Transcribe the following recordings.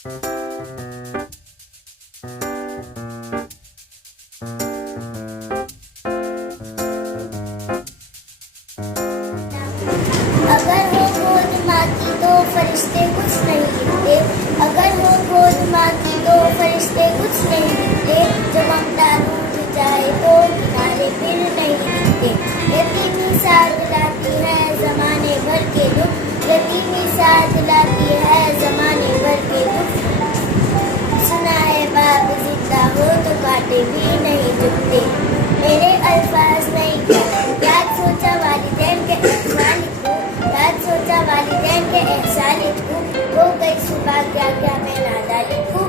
अगर हो गोद माँ की तो फरिश्ते कुछ नहीं लिखते। अगर हो गोद माँ की तो फरिश्ते कुछ नहीं लिखते। जो ममता रूठ जाए तो किनारे फिर नहीं लिखते। यतीमी साथ लाती है जमाने भर के दुख। यतीमी साथ लाती है जमाने भर के दुख। सुना है बाप जिंदा हो तो कांटे भी नहीं झुकते। मेरे अल्फाज नहीं याद सोचा वालिदैन के एहसान लिखूं। याद सोचा वालिदैन के एहसान लिखूं। वो गई सुबह क्या क्या मैं नादा लिखूं।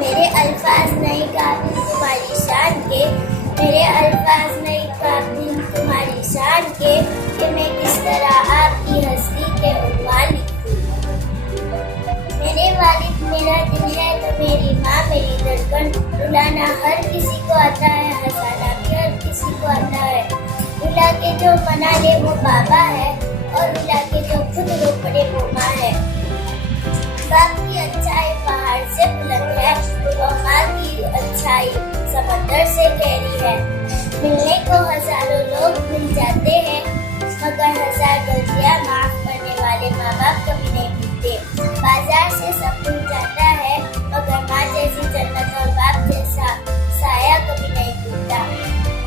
मेरे अल्फाज नहीं काबिल तुम्हारी शान के। मेरे अल्फाज नहीं काबिल तुम्हारी शान के कि मैं किस तरह आपकी हस्ती के उन्वान लिखूं। मेरे वालिद मेरा दिल है तो मेरी माँ मेरी धड़कन। रुलाना हर किसी को आता है, हंसाना भी हर किसी को आता है। रुला के जो मना ले वो बाबा है और रुला के जो खुद रो पड़े वो माँ है। बाप की अच्छाई पहाड़ से बुलंद है और माँ की अच्छाई समंदर से गहरी है। मिलने को हजारों लोग मिल जाते हैं मगर हजार गलतियाँ माफ करने वाले माँ बाप कभी नहीं मिलते। बाजार से सब मिल जाता है मगर माँ जैसी जन्नत और बाप जैसा साया कभी नहीं मिलता।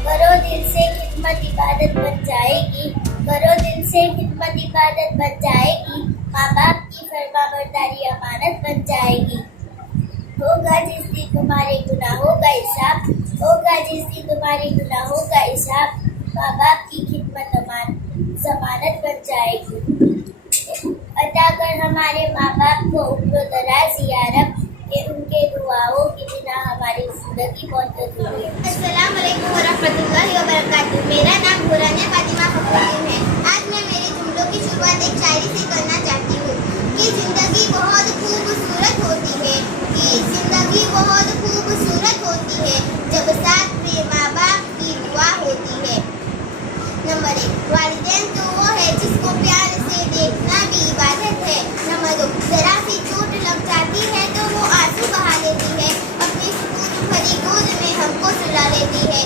करो दिल से खिदमत इबादत बन जाएगी। करो दिल से खिदमत इबादत बन जाएगी। माँ बाप की फरमाबरदारी अमानत बन जाएगी। होगा जिस दिन तुम्हारे गुनाहों का हिसाब। होगा जिस दिन तुम्हारे गुनाहों का हिसाब। माँ बाप की खिदमत जमानत बन जाएगी। अता कर हमारे माँ बाप को उम्र दराज या रब कि उनके दुआओं के बिना हमारी जिंदगी बहुत अधूरी है। अस्सलाम वालेकुम वरहमतुल्लाहि वबरकातुहू। मेरा नाम हुरानिया फातिमा फखरुद्दीन है। आज मैं मेरे जुमलों की शुरुआत एक शायरी से करना चाहती हूँ कि जिंदगी बहुत खूबसूरत होती है। कि जिंदगी बहुत खूबसूरत होती है जब साथ में माँ बाप की दुआ होती है। नंबर 1, वालिदैन तो वो है जिसको प्यार से देखना भी इबादत है। नंबर 2, जरा सी चोट लग जाती है तो वो आंसू बहा लेती है। अपनी सुकून भरी गोद में हमको सुला लेती है।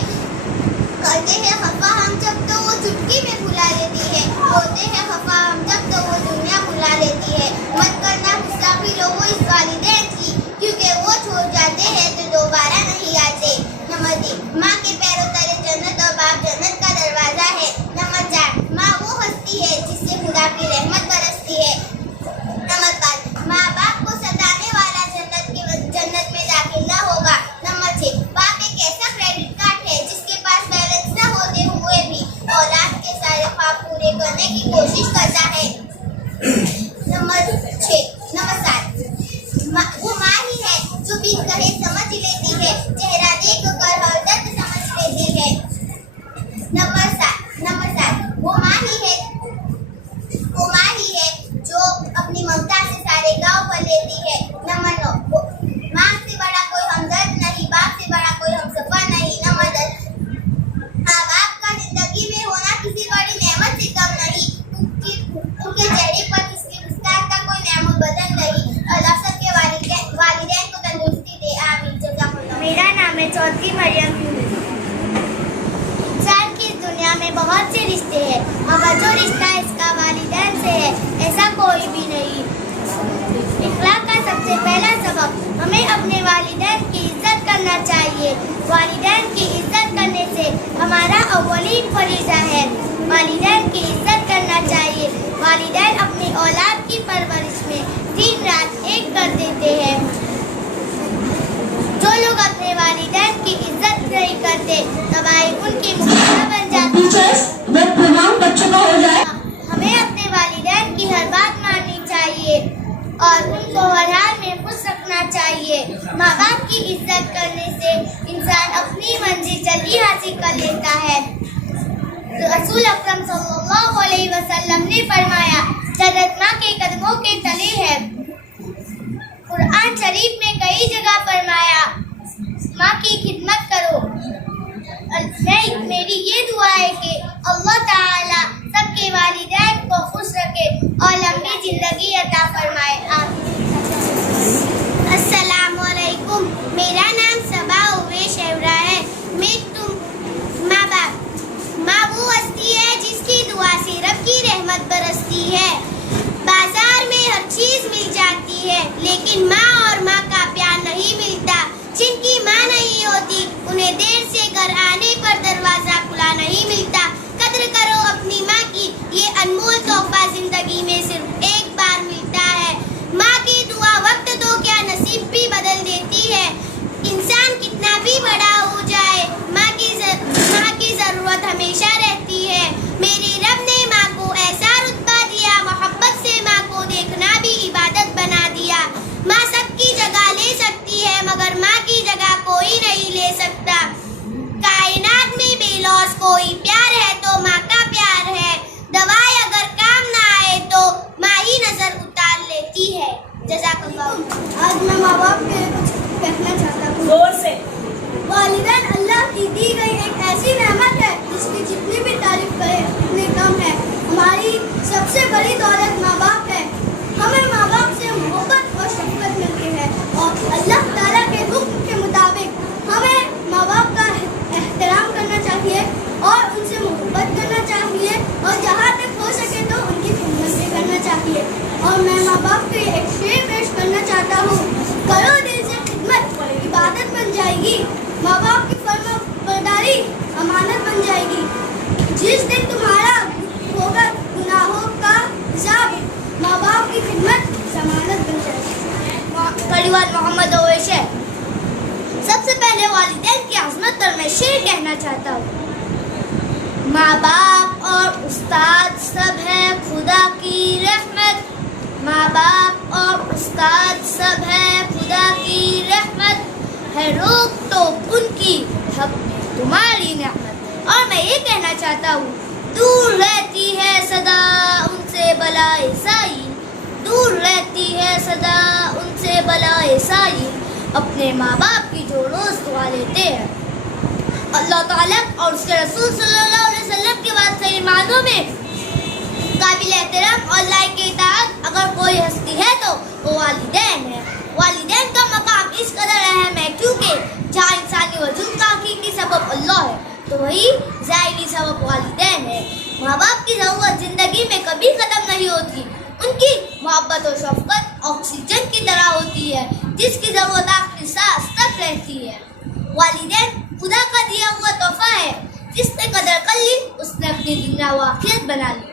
करते हैं खफा हम जब तो वो चुटकी में भुला लेती है। होते हैं खफा हम जब तो वो दुनिया भुला लेती है। मत करना गुस्सा भी लो वो इस वालिदैन की क्योंकि वो छोड़ जाते हैं तो दोबारा नहीं आते। नंबर 3, माँ के पैरों तले जन्नत और बाप जन्नत का दरवाजा है। नंबर 4, माँ वो हस्ती है जिससे खुदा की रहमत बरसती है। नंबर 5, माँ बाप को सताने वाला जन्नत में दाखिल न होगा। नंबर 6, बाप एक ऐसा क्रेडिट कार्ड है जिसके पास बैलेंस न होते हुए भी औलाद के सारे ख्वाब पूरे करने की कोशिश करता है। नंबर 7, वो माँ ही है जो बिन कहे समझ लेती है। चेहरा देख कर हर दर्द समझ लेती है। नंबर 7, वो माँ ही है जो अपनी ममता से सारे गांव पर लेती है। नंबर 9, माँ से बड़ा कोई हमदर्द नहीं, बाप से बड़ा कोई हमसफर नहीं। नंबर 10, माँ बाप का जिंदगी में होना किसी बड़ी नेमत से कम नहीं। उनके चेहरे पर किसी मुस्कान का कोई नेमत बदल नहीं। अल्लाह सबके वालिदैन को तंदुरुस्ती दे, आमीन। जज़ाकल्लाह। मेरा नाम है चौधरी मरियम। इंसान की इस दुनिया में बहुत से रिश्ते हैं मगर जो रिश्ता इसका वालिदैन से है ऐसा कोई भी नहीं। इखलाक का सबसे पहला सबक हमें अपने वालिदैन की इज्जत करना चाहिए। वालिदैन की इज्जत करने से हमारा अव्वलीन फरीज़ा है। वालिदैन की इज्जत करना चाहिए। वालिदैन अपनी औलाद की परवरिश में दिन रात एक कर देते हैं। जो लोग अपने वालिदैन की इज्जत नहीं करते तबाही उनकी मुक्ता बन जाती है। हमें अपने वालिदैन की हर बात माननी चाहिए और उनको हर हाल में खुश रखना चाहिए। माँ बाप की इज्जत करने से इंसान अपनी मंजिल जल्दी हासिल कर लेता है। रसूल अकरम सल्लल्लाहु अलैहि वसल्लम ने फरमाया, जन्नत माँ के कदमों के तले है। कुरान शरीफ में कई जगह फरमाया माँ की खिदमत करो। मेरी ये दुआ है कि अल्लाह ताला सबके वालिदैन को खुश रखे और लंबी जिंदगी अता फरमाए। आमीन। आज मैं माँ बाप के कुछ कहना चाहता हूँ। जोर से। वालिदैन अल्लाह की दी गई एक ऐसी नेमत है जिसकी जितनी भी तारीफ करें उतनी कम है। हमारी सबसे बड़ी दौलत माँ बाप है। हमें माँ बाप से मोहब्बत और शफकत मिलती है और अल्लाह ताला के हुक्म के मुताबिक हमें माँ बाप का एहतराम करना चाहिए और उनसे मोहब्बत करना चाहिए और जहाँ तक हो सके तो उनकी खिदमत भी करना चाहिए। और मैं माँ बाप के एक शेर पेश करना चाहता हूँ। करो दिल से खिदमत, इबादत बन जाएगी। माँ बाप की फर्माबरदारी अमानत बन जाएगी। जिस दिन तुम्हारा होगा गुनाहों का हिसाब, माँ बाप की खिदमत जमानत बन जाएगी। परिवार मोहम्मद ओवैस है। सबसे पहले वालिदैन की अज़मत पर मैं शेर कहना चाहता हूँ। माँ बाप और उस्ताद सब है खुदा की रहमत। माँ बाप और उस्ताद सब है खुदा की रहमत। है रोक टोक उनकी हक में तुम्हारी नेमत। और मैं ये कहना चाहता हूँ, दूर रहती है सदा उनसे बलाए साई। दूर रहती है सदा उनसे बलाए साई। अपने माँ बाप की जो रोज दुआ लेते हैं, अल्लाह ताला और उसके रसूल सल्लल्लाहु अलैहि वसल्लम के बाद सही मानों में काबिल एहतराम और लायक इताअत अगर कोई हस्ती है तो वो वालिदैन है। वालिदैन का मकाम इस कदर अहम है क्योंकि जहाँ इंसानी वजूद का हकीकी सबब अल्लाह है तो वही ज़ाहिरी सबब वालिदैन है। माँ बाप की ज़रूरत ज़िंदगी में कभी ख़त्म नहीं होती। उनकी मोहब्बत और शफ़क़त ऑक्सीजन की तरह होती है जिसकी ज़रूरत आखिरी सांस तक रहती है। वालिदैन खुदा का दिया हुआ तोहफा है। जिसने कदर कर ली उसने अपनी दुनिया व आखिरत बना ली।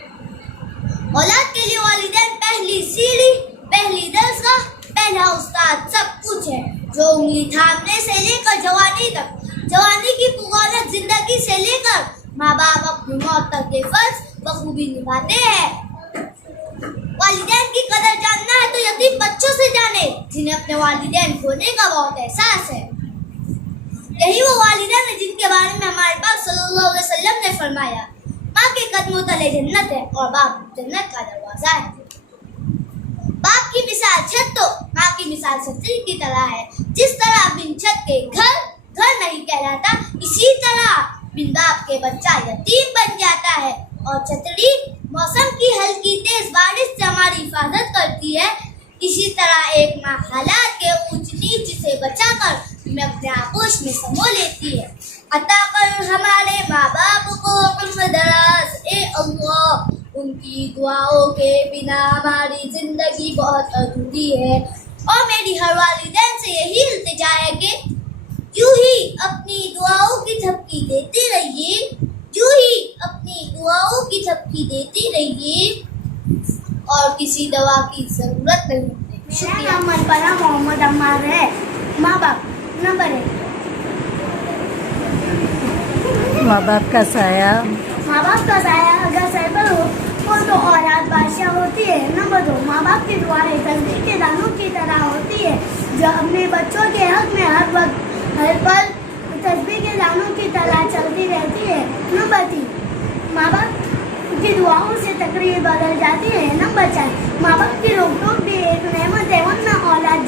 औलाद के लिए वालिदैन पहली सीढ़ी, पहली दरगाह, पहला उस्ताद सब कुछ है। जो उंगली थामने से लेकर जवानी तक, जवानी की पुगारत जिंदगी से लेकर माँ बाप अपनी मौत तक के फर्ज बखूबी निभाते हैं। वालिदैन की कदर जानना है तो यकीन बच्चों से जाने जिन्हें अपने वालिदैन खोने का बहुत एहसास है। यही वो वालिदैन है जिनके बारे में हमारे पास सल्लल्लाहु अलैहि वसल्लम ने फरमाया, माँ के कदमों तले जन्नत है और बाप जन्नत का दरवाजा है। बाप की मिसाल छत तो माँ की मिसाल छतरी की तरह है। जिस तरह बिन छत के घर घर नहीं कहलाता, इसी तरह बिन बाप के बच्चा यतीम बन जाता है। और छतरी मौसम की हल्की तेज बारिश से हमारी हिफाजत करती है, इसी तरह एक माँ हालात के ऊंच नीच से बचाकर हमें अपने आगोश में समो लेती है। अता कर हमारे माँ बाप को उम्र दराज ए अल्लाह। उनकी दुआओं के बिना हमारी जिंदगी बहुत अधूरी है। और मेरी हर वालिदैन से यही इल्तिजा है कि यूं ही अपनी दुआओं की झपकी देते रहिए, यूं ही अपनी दुआओं की झपकी देती रहिए और किसी दवा की जरूरत नहीं होती। मेरा नाम मनपरा मोहम्मद अम्मार है। माँ बाप नंबर 1। माँ बाप का साया। माँ बाप का साया अगर सर पर हो तो औलाद बादशाह होती है। नंबर 2, माँ बाप की दुआएं तस्बीह के दानों की तरह होती है जो अपने बच्चों के हक में हर वक्त हर पल तस्बीह के दानों की तरह चलती रहती है। नंबर 3, माँ बाप की दुआओं से तकरीर बदल जाती है। नंबर 4, माँ बाप की रोक टोक भी एक नेमत है, वरना औलाद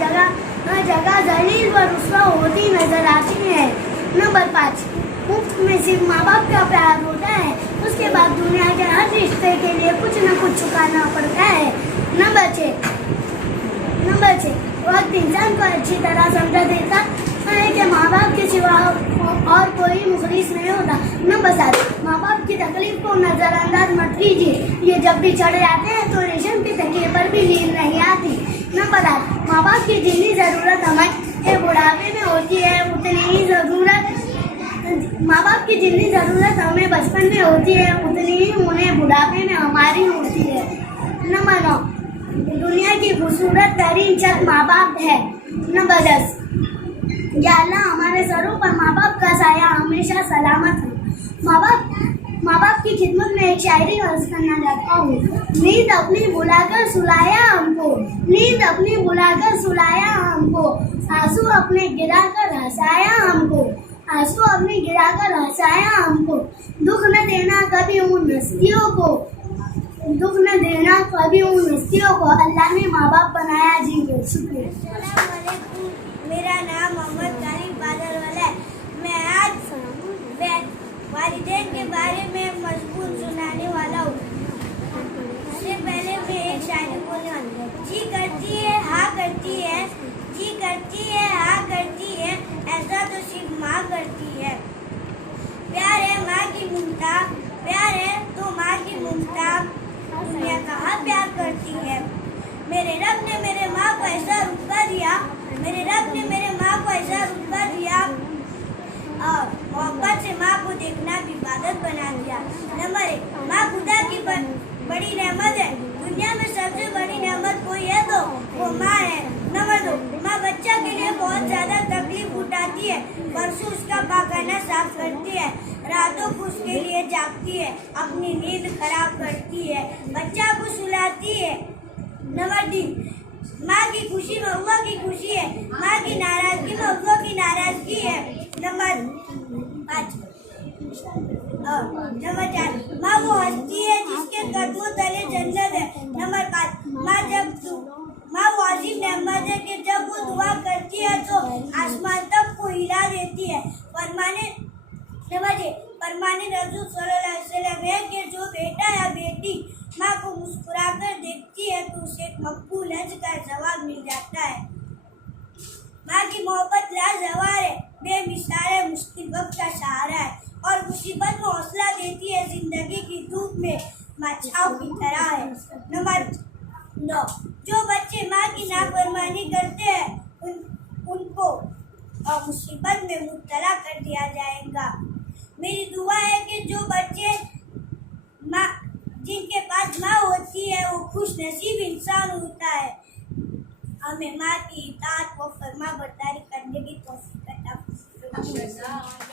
जगह जलील व रुस्वा होती नजर आती है। नंबर 5, मुफ्त में सिर्फ माँ बाप का प्यार होता है, उसके बाद दुनिया के हर रिश्ते के लिए कुछ न कुछ चुकाना पड़ता है। नंबर 6, वक्त इंसान को अच्छी तरह समझा देता है कि माँ बाप के सिवा और कोई मुखलिस नहीं होता। नंबर 7, माँ बाप की तकलीफ को नज़रअंदाज मत कीजिए, ये जब भी चढ़ जाते हैं तो रेशम के तकिए पर भी नींद नहीं आती। नंबर 8, माँ बाप की जितनी ज़रूरत हमें बुढ़ापे में होती है उतनी ही ज़रूरत माँ बाप की जितनी ज़रूरत हमें बचपन में होती है उतनी ही उन्हें बुढ़ापे में हमारी होती है। नंबर 9, दुनिया की खूबसूरत तरीन चीज़ माँ बाप है। नंबर 10, या अल्लाह हमारे सरों पर माँ बाप का साया हमेशा सलामत हो। माँ बाप की खिदमत में एक शायरी अर्ज करना चाहता हूँ। नींद अपनी बुलाकर सुलाया हमको, नींद अपनी बुलाकर सुलाया हमको, आंसू अपने गिराकर हंसाया हमको, आंसू अपने गिराकर हंसाया हमको। दुख न देना कभी उन हस्तियों को, दुख न देना कभी उन हस्तियों को, अल्लाह ने माँ बाप बनाया जी को। अस्सलामुअलैकुम। मेरा नाम मोहम्मद गालिब बादलवाला है। मैं आज वालिदैन के बारे में मजबूर सुनाने वाला हूँ। उससे पहले मैं एक शायरी बोलने वाली हूँ। जी करती है हाँ करती है, जी करती है हाँ करती है, ऐसा तो सिर्फ माँ करती है। प्यार है माँ की ममता, प्यार है तो माँ की ममता, दुनिया कहाँ प्यार करती है। मेरे रब ने मेरे माँ को ऐसा रुतबा दिया, मेरे रब ने मेरे माँ को ऐसा रुतबा दिया और मोहब्बत से माँ को देखना भी इबादत बना दिया। नंबर 1, माँ खुदा की बड़ी नेमत है। दुनिया में सबसे बड़ी नेमत कोई है तो वो माँ है। नंबर 2, माँ बच्चा के लिए बहुत ज्यादा तकलीफ उठाती है। परसों उसका पाखाना साफ करती है, रातों को उसके लिए जागती है, अपनी नींद खराब करती है, बच्चा को सुलाती है। नंबर 3, माँ की खुशी में अल्लाह की खुशी है, माँ की नाराजगी में अल्लाह की नाराजगी है। नंबर 4, माँ वो हस्ती है जिसके कदमों तले जन्नत है। नंबर 5, माँ वो अजीब नेमत है कि जब वो दुआ करती है तो आसमान तक को हिला देती है। फरमाने रसूल सल्लल्लाहु अलैहि वसल्लम है कि जो बेटा या बेटी माँ को मुस्कुराकर देखती है तो उसे एक मकबूल हज का जवाब मिल जाता है। माँ की मोहब्बत लाजवाब है, बेमिसाल है, मुश्किल वक्त का सहारा है और मुसीबत में हौसला देती है, जिंदगी की धूप में माँ छाँव की तरह है। नंबर 9, जो बच्चे माँ की नाफरमानी करते हैं उनको और मुसीबत में मुब्तला कर दिया जाएगा। मेरी दुआ है कि जो बच्चे माँ जिनके पास माँ होती है वो खुश नसीब इंसान होता है। हमें माँ की इताअत व फरमाबरदारी करने की तौफीक अता फरमाए।